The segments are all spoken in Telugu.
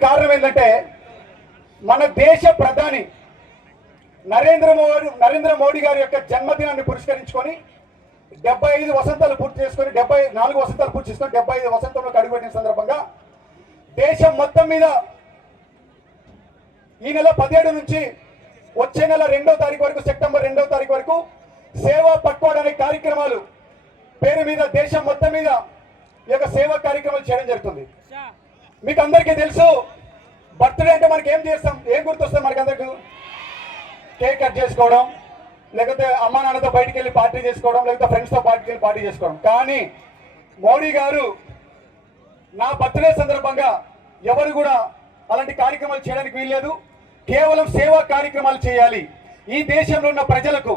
కారణం ఏంటంటే మన దేశ ప్రధాని నరేంద్ర మోడీ నరేంద్ర మోడీ గారి యొక్క జన్మదినాన్ని పురస్కరించుకొని డెబ్బై ఐదు వసంతాలు పూర్తి చేసుకొని డెబ్బై నాలుగు వసంతాలు పూర్తి చేసుకొని డెబ్బై ఐదు వసంతంలోకి అడుగుపెట్టిన సందర్భంగా దేశం మొత్తం మీద ఈ నెల పదిహేడు నుంచి వచ్చే నెల రెండో తారీఖు వరకు సెప్టెంబర్ రెండో తారీఖు వరకు సేవా పక్వాడ్ అనే కార్యక్రమాలు పేరు మీద దేశం మొత్తం మీద ఈ యొక్క సేవా కార్యక్రమాలు చేయడం జరుగుతుంది. మీకు అందరికీ తెలుసు బర్త్డే అంటే మనకి ఏం చేస్తాం? ఏం గుర్తొస్తుంది మనకి అందరికి కేక్ కట్ చేసుకోవడం లేకపోతే అమ్మా నాన్నతో బయటికి వెళ్ళి పార్టీ చేసుకోవడం లేకపోతే ఫ్రెండ్స్తో పార్టీకి వెళ్ళి పార్టీ చేసుకోవడం. కానీ మోడీ గారు నా బర్త్డే సందర్భంగా ఎవరు కూడా అలాంటి కార్యక్రమాలు చేయడానికి వీల్లేదు. కేవలం సేవా కార్యక్రమాలు చేయాలి. ఈ దేశంలో ఉన్న ప్రజలకు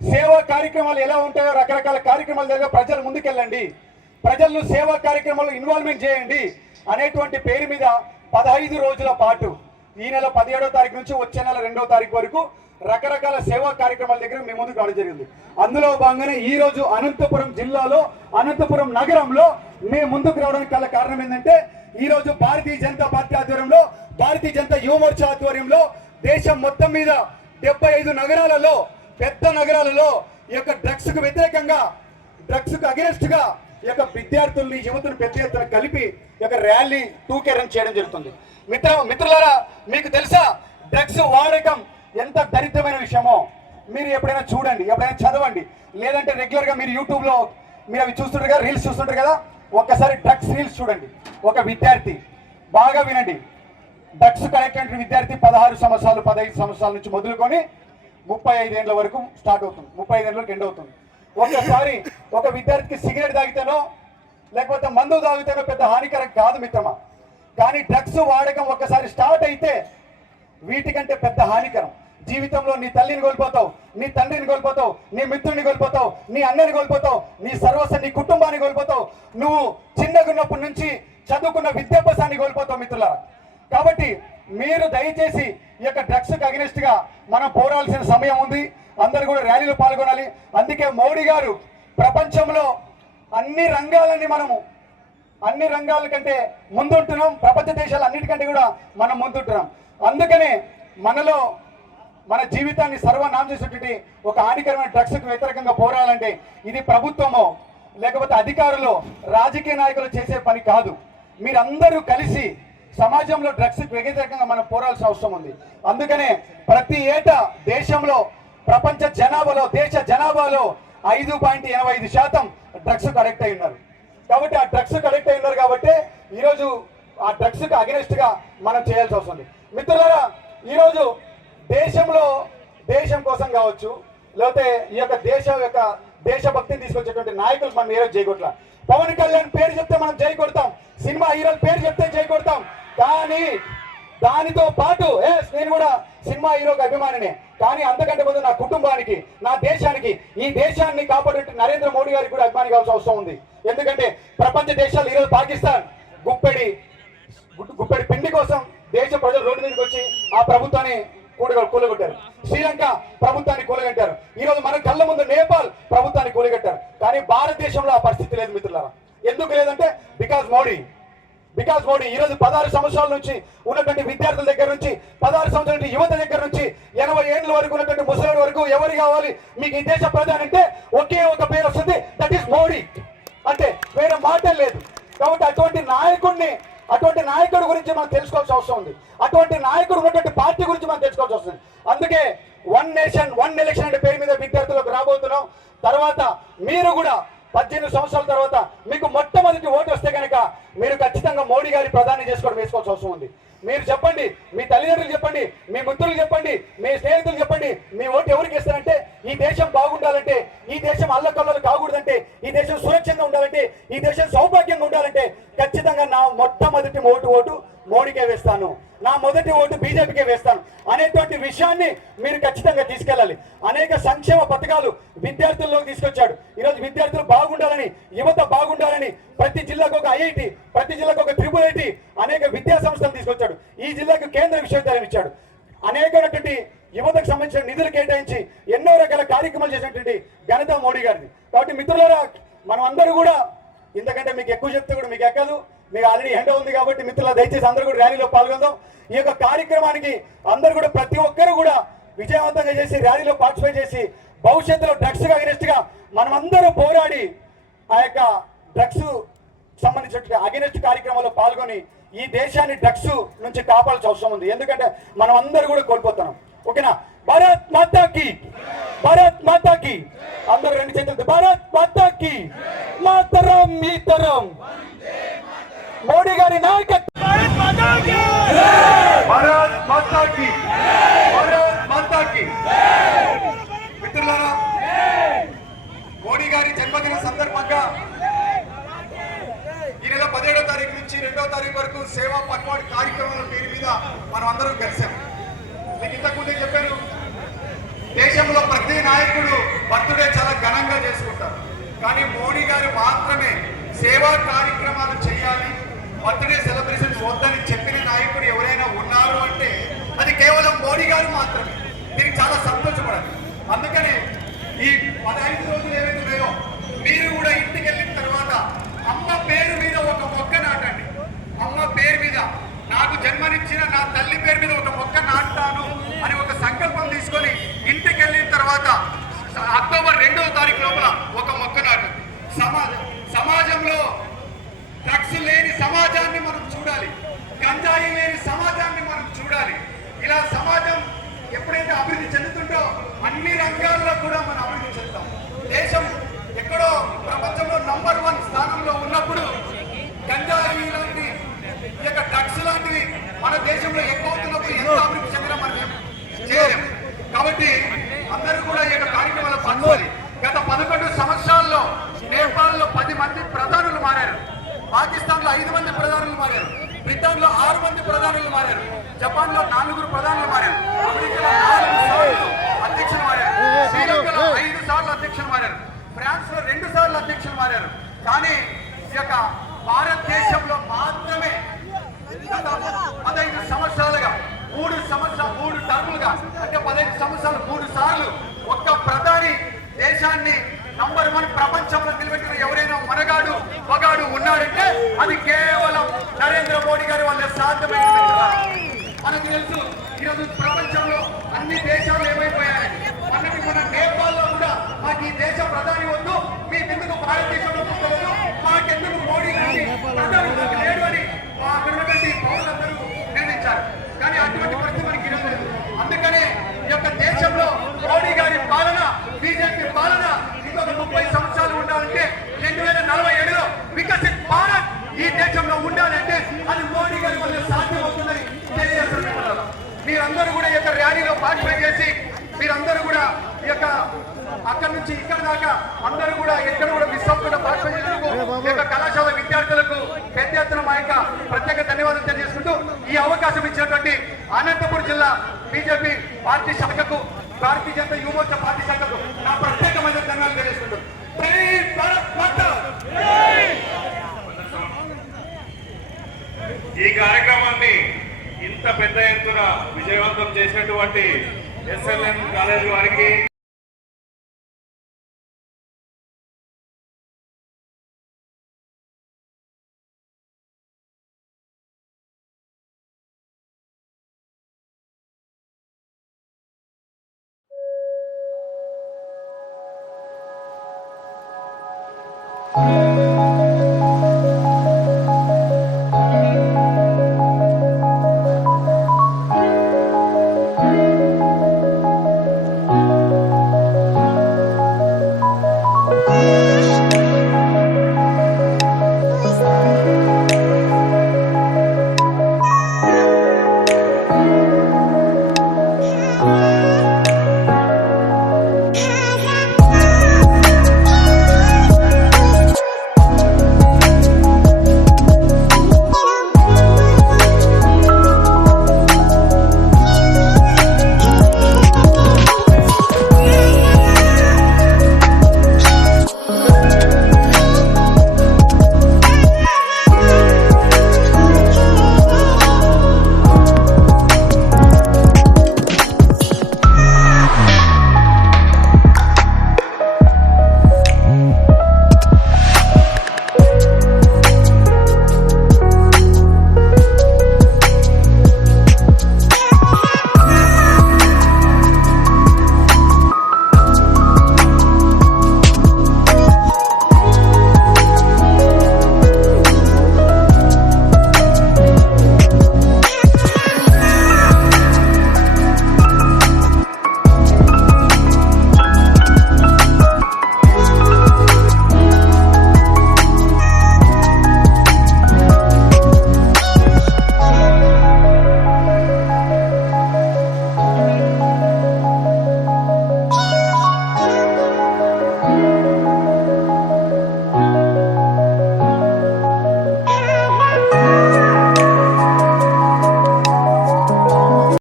సేవా కార్యక్రమాలు ఎలా ఉంటాయో రకరకాల కార్యక్రమాలు జరిగే ప్రజలు ముందుకెళ్ళండి. ప్రజలను సేవా కార్యక్రమాల్లో ఇన్వాల్వ్మెంట్ చేయండి అనేటువంటి పేరు మీద పదహైదు రోజుల పాటు ఈ నెల పదిహేడో తారీఖు నుంచి వచ్చే నెల రెండో తారీఖు వరకు రకరకాల సేవా కార్యక్రమాల దగ్గర మేము ముందుకు రావడం జరిగింది. అందులో భాగంగానే ఈ రోజు అనంతపురం జిల్లాలో అనంతపురం నగరంలో మేము ముందుకు రావడానికి గల కారణం ఏంటంటే ఈ రోజు భారతీయ జనతా పార్టీ ఆధ్వర్యంలో భారతీయ జనతా యువమోర్చా ఆధ్వర్యంలో దేశం మొత్తం మీద డెబ్బై ఐదు నగరాలలో పెద్ద నగరాలలో ఈ యొక్క డ్రగ్స్కు వ్యతిరేకంగా డ్రగ్స్కు కు యొక్క విద్యార్థుల్ని యువతులు పెద్ద ఎత్తున కలిపి ఈ యొక్క ర్యాలీ టూకే రన్ చేయడం జరుగుతుంది. మిత్ర మిత్రులారా మీకు తెలుసా? డ్రగ్స్ వాడకం ఎంత దరిద్రమైన విషయమో? మీరు ఎప్పుడైనా చూడండి ఎప్పుడైనా చదవండి. లేదంటే రెగ్యులర్గా మీరు యూట్యూబ్లో మీరు అవి చూస్తుంటారు కదా రీల్స్ చూస్తుంటారు కదా ఒక్కసారి డ్రగ్స్ రీల్స్ చూడండి. ఒక విద్యార్థి బాగా వినండి. డ్రగ్స్ కలెక్ట్ అయిన విద్యార్థి పదహారు సంవత్సరాలు పదహైదు సంవత్సరాల నుంచి మొదలుకొని ముప్పై ఐదేళ్ళ వరకు స్టార్ట్ అవుతుంది. ముప్పై ఐదేళ్ళకి ఎండ్ అవుతుంది. ఒకసారి ఒక విద్యార్థికి సిగరెట్ తాగితేనో లేకపోతే మందు తాగితేనో పెద్ద హానికరం కాదు మిత్రమా. కానీ డ్రగ్స్ వాడకం ఒక్కసారి స్టార్ట్ అయితే వీటికంటే పెద్ద హానికరం. జీవితంలో నీ తల్లిని కోల్పోతావు నీ తండ్రిని కోల్పోతావు నీ మిత్రుని కోల్పోతావు నీ అన్నని కోల్పోతావు నీ సర్వస్వ నీ కుటుంబాన్ని కోల్పోతావు. నువ్వు చిన్నగున్నప్పటి నుంచి చదువుకున్న విద్యాభ్యాసాన్ని కోల్పోతావు మిత్రులారా. కాబట్టి మీరు దయచేసి ఈ యొక్క డ్రగ్స్ అగెనిస్ట్గా మనం పోరాల్సిన సమయం ఉంది. అందరూ కూడా ర్యాలీలో పాల్గొనాలి. అందుకే మోడీ గారు ప్రపంచంలో అన్ని రంగాలని మనము అన్ని రంగాల కంటే ముందుంటున్నాం. ప్రపంచ దేశాలు అన్నిటికంటే కూడా మనం ముందుంటున్నాం. అందుకనే మనలో మన జీవితాన్ని సర్వనామం చేసేటువంటి ఒక హానికరమైన డ్రగ్స్కు వ్యతిరేకంగా పోరాలంటే ఇది ప్రభుత్వమో లేకపోతే అధికారులు రాజకీయ నాయకులు చేసే పని కాదు. మీరందరూ కలిసి సమాజంలో డ్రగ్స్ వ్యతిరేకంగా మనం పోరాల్సిన అవసరం ఉంది. అందుకనే ప్రతి ఏటా దేశంలో ప్రపంచ జనాభాలో దేశ జనాభాలో ఐదు పాయింట్ ఎనభై ఐదు శాతం డ్రగ్స్ కలెక్ట్ అయి ఉన్నారు. కాబట్టి ఆ డ్రగ్స్ కలెక్ట్ అయి ఉన్నారు కాబట్టి ఈరోజు ఆ డ్రగ్స్కు అగెనిస్ట్గా మనం చేయాల్సి వస్తుంది మిత్రులారా ఈరోజు దేశంలో దేశం కోసం కావచ్చు లేకపోతే ఈ యొక్క దేశం యొక్క దేశభక్తిని తీసుకొచ్చేటువంటి నాయకులు మనం ఈరోజు చేయకూడదు పవన్ కళ్యాణ్ పేరు చెప్తే మనం జై కొడతాం. సినిమా హీరోల పేరు చెప్తే జై కొడతాం. కానీ దానితో పాటు ఎస్ నేను కూడా సినిమా హీరోకి అభిమానినే. కానీ అంతకంటే ముందు నా కుటుంబానికి నా దేశానికి ఈ దేశాన్ని కాపాడే నరేంద్ర మోడీ గారికి కూడా అభిమాని కావాల్సిన అవసరం ఉంది. ఎందుకంటే ప్రపంచ దేశాలు ఈరోజు పాకిస్తాన్. గుప్పెడి గుప్పెడి పిండి కోసం దేశ ప్రజలు రోడ్డు మీదకి వచ్చి ఆ ప్రభుత్వాన్ని కూడ కూలగొట్టారు. శ్రీలంక ప్రభుత్వాన్ని కూలగట్టారు. ఈరోజు మన కళ్ళ ముందు నేపాల్ ప్రభుత్వాన్ని కూలగట్టారు. కానీ భారతదేశంలో ఆ పరిస్థితి లేదు మిత్రులారా. ఎందుకు లేదంటే బికాస్ మోడీ వికాస్ మోడీ ఈ రోజు పదహారు సంవత్సరాల నుంచి ఉన్నటువంటి విద్యార్థుల దగ్గర నుంచి పదహారు సంవత్సరాల నుంచి యువత దగ్గర నుంచి ఎనభై ఏళ్ళ వరకు ఉన్నటువంటి ముసలి వరకు ఎవరు కావాలి? మీకు ఈ దేశ ప్రధాని అంటే ఒకే ఒక పేరు వస్తుంది. That is Modi. అంటే వేరే మాట లేదు. కాబట్టి అటువంటి నాయకుడిని అటువంటి నాయకుడి గురించి మనం తెలుసుకోవాల్సిన అవసరం ఉంది. అటువంటి నాయకుడు ఉన్నటువంటి పార్టీ గురించి మనం తెలుసుకోవాల్సి వస్తుంది అందుకే వన్ నేషన్ వన్ ఎలక్షన్ అనే పేరు మీద విద్యార్థులకు రాబోతున్నాం. తర్వాత మీరు కూడా పద్దెనిమిది సంవత్సరాల తర్వాత మీకు మొట్టమొదటి ఓటు వస్తే కనుక మీరు ఖచ్చితంగా మోడీ గారి ప్రధాని చేసుకోవడం వేసుకోవాల్సిన అవసరం ఉంది. మీరు చెప్పండి మీ తల్లిదండ్రులు చెప్పండి మీ మిత్రులు చెప్పండి మీ స్నేహితులు చెప్పండి మీ ఓటు ఎవరికి ఇస్తారంటే ఈ దేశం బాగుండాలంటే ఈ దేశం అల్లకల్లలు కాకూడదంటే ఈ దేశం సురక్షంగా ఉండాలంటే ఈ దేశం సౌభాగ్యంగా ఉండాలంటే ఖచ్చితంగా నా మొట్టమొదటి ఓటు ఓటు మోడీకే వేస్తాను. నా మొదటి ఓటు బీజేపీకే వేస్తాను. అనేటువంటి విషయాన్ని మీరు ఖచ్చితంగా తీసుకెళ్ళాలి. అనేక సంక్షేమ పథకాలు విద్యార్థుల్లోకి తీసుకొచ్చాడు. ఈరోజు విద్యార్థులు బాగుండాలని యువత బాగుండాలని ప్రతి జిల్లాకు ఒక ఐఐటి ప్రతి జిల్లాకు ఒక త్రిపుల్ ఐటి అనేక విద్యా సంస్థలు తీసుకొచ్చాడు. ఈ జిల్లాకు కేంద్ర విశ్వవిద్యాలయం ఇచ్చాడు. అనేకమైనటువంటి యువతకు సంబంధించిన నిధులు కేటాయించి ఎన్నో రకాల కార్యక్రమాలు చేసినటువంటి ఘనత మోడీ గారిది. కాబట్టి మిత్రులారా మనం అందరూ కూడా ఇంతకంటే మీకు ఎక్కువ చెప్తే కూడా మీకు ఎక్కదు. మీకు ఆల్రెడీ ఎండ ఉంది కాబట్టి మిత్రుల దయచేసి అందరూ కూడా ర్యాలీలో పాల్గొందాం. ఈ యొక్క కార్యక్రమానికి అందరూ కూడా ప్రతి ఒక్కరు కూడా విజయవంతంగా చేసి ర్యాలీలో పార్టిసిపేట్ చేసి భవిష్యత్తులో డ్రగ్స్ అగెనిస్ట్గా మనమందరూ పోరాడి ఆ యొక్క డ్రగ్స్ సంబంధించిన అగెనిస్ట్ కార్యక్రమంలో పాల్గొని ఈ దేశాన్ని డ్రగ్స్ నుంచి కాపాడాల్సిన అవసరం ఉంది. ఎందుకంటే మనం అందరూ కూడా కోల్పోతున్నాం. ఓకేనా? భారత్ మాతాకి భారత్ మాతాకి అందరూ రెండు చేతులతో భారత్ మాతాకి మా తరం మీ తరం మోడీ గారి నాయకత్వం. భారత్ మాతాకి భారత్ మాతాకి మిత్రులారా మోడీ గారి జన్మదిన సందర్భంగా ఈ నెల పదిహేడో తారీఖు నుంచి రెండో తారీఖు వరకు సేవా పక్వాడ్ కార్యక్రమాల పేరు మీద మనం అందరం కలిసాం. మీకు ఇంతకుముందే చెప్పాను దేశంలో ప్రతి నాయకుడు బర్త్డే చాలా ఘనంగా చేసుకుంటారు. కానీ మోడీ గారు మాత్రమే సేవా కార్యక్రమాలు చేయాలి బర్త్డే సెలబ్రేషన్ వద్దని చెప్పిన నాయకుడు ఎవరైనా ఉన్నారు అంటే అది కేవలం మోడీ గారు మాత్రమే. దీనికి చాలా సంతోషపడాలి. అందుకనే ఈ పదహైదు రోజులు ఏవైతే ఉన్నాయో మీరు కూడా ఇంటికి వెళ్ళిన తర్వాత అమ్మ పేరు మీద ఒక మొక్క నాటండి. అమ్మ పేరు మీద. నాకు జన్మనిచ్చిన నా తల్లి పేరు మీద ఒక మొక్క నాటుతాను అని ఒక సంకల్పం తీసుకొని ఇంటికి వెళ్ళిన తర్వాత అక్టోబర్ రెండవ తారీఖు లోపల ఒక మొక్క నాటు సమాజం సమాజంలో డ్రగ్స్ లేని సమాజాన్ని మనం చూడాలి. గంజాయి లేని సమాజాన్ని మనం చూడాలి. ఇలా సమాజం ఎప్పుడైతే అభివృద్ధి చెందుతుందో అన్ని రంగాల్లో కూడా మనం అభివృద్ధి చెందుతాం. దేశం ప్రభుత్వంలో ఉన్నప్పుడు గంజాయి లాంటి ఈ యొక్క డ్రగ్స్ లాంటివి మన దేశంలో ఎక్కువ అవుతున్నప్పుడు ఎంతో అభివృద్ధి చెందిన మనం చేయలేం. కాబట్టి అందరూ కూడా ఈ యొక్క కార్యక్రమాలు పంచుకోవాలి గత పదకొండు సంవత్సరాల్లో నేపాల్లో పది మంది ప్రధానులు మారారు. పాకిస్తాన్లో ఐదు మంది ప్రధానులు మారారు. బ్రిటన్లో ఆరు మంది ప్రధానులు మారారు. జపాన్లో నాలుగురు ప్రధానులు మారారు. అమెరికాలో నాలుగు సార్లు అధ్యక్షులు మారారు. శ్రీలంకలో ఐదు సార్లు అధ్యక్షులు మారారు. ఫ్రాన్స్లో రెండు సార్లు అధ్యక్షులు మారారు. కానీ యొక్క భారతదేశంలో మాత్రమే పదహైదు సంవత్సరాలుగా మూడు సంవత్సరాలు మూడు టర్ములుగా అంటే పదహైదు సంవత్సరాలు మూడు సార్లు ఒక్క ప్రధాని దేశాన్ని నంబర్ వన్ ప్రపంచంలో నిలబెట్టిన ఎవరైనా మనగాడు మగాడు ఉన్నాడంటే అది కేవలం నరేంద్ర మోడీ గారి వల్ల సాధ్యమైన మనకు తెలుసు ఈరోజు ప్రపంచంలో అన్ని దేశాలు ఏమైపోయాయి? మనకి మన నేపాల్లో కూడా మాకు ఈ దేశ ప్రధాని వద్దు మీ ఎందుకు భారతదేశంలో పుట్టవద్దు మాకెందుకు మోడీ గారి ప్రధాని మాకు లేడు అని మా అక్కడ ఉన్నటువంటి పౌరులందరూ నిర్ణయించారు కానీ అటువంటి పరిస్థితి మనకి ఈరోజు లేదు అందుకనే ఈ యొక్క దేశంలో మోడీ గారి పాలన బీజేపీ పాలన ఇంకొక ముప్పై సంవత్సరాలు ఉండాలంటే రెండు వేల నలభై ఏడులో వికసిత్ భారత్ ఈ దేశంలో ఉండాలంటే అది మోడీ గారి వల్ల సాధ్యం అవుతుందని తెలియజేస్తున్నారు మీరందరూ కూడా ఈ యొక్క ర్యాలీలో పార్టిసిపేట్ చేసి మీరందరూ కూడా యొక్క అక్కడి నుంచి ఇక్కడ దాకా అందరూ కూడా ఎక్కడ కూడా మిస్ అవ్వకుండా ఈ యొక్క కళాశాల విద్యార్థులకు పెద్ద ఎత్తున మా యొక్క ప్రత్యేక ధన్యవాదాలు తెలియజేసుకుంటూ ఈ అవకాశం ఇచ్చినటువంటి అనంతపురం జిల్లా బీజేపీ పార్టీ శాఖకు భారతీయ జనతా యువమోర్చా పార్టీ శాఖకు నా ప్రత్యేకమైన ధన్యవాదాలు తెలియజేసుకుంటూ! ఈ కార్యక్రమాన్ని ఇంత పెద్ద ఎత్తున విజయవంతం చేసినటువంటి ఎస్ఎల్ఎన్ కాలేజ్ వారికి Thank you.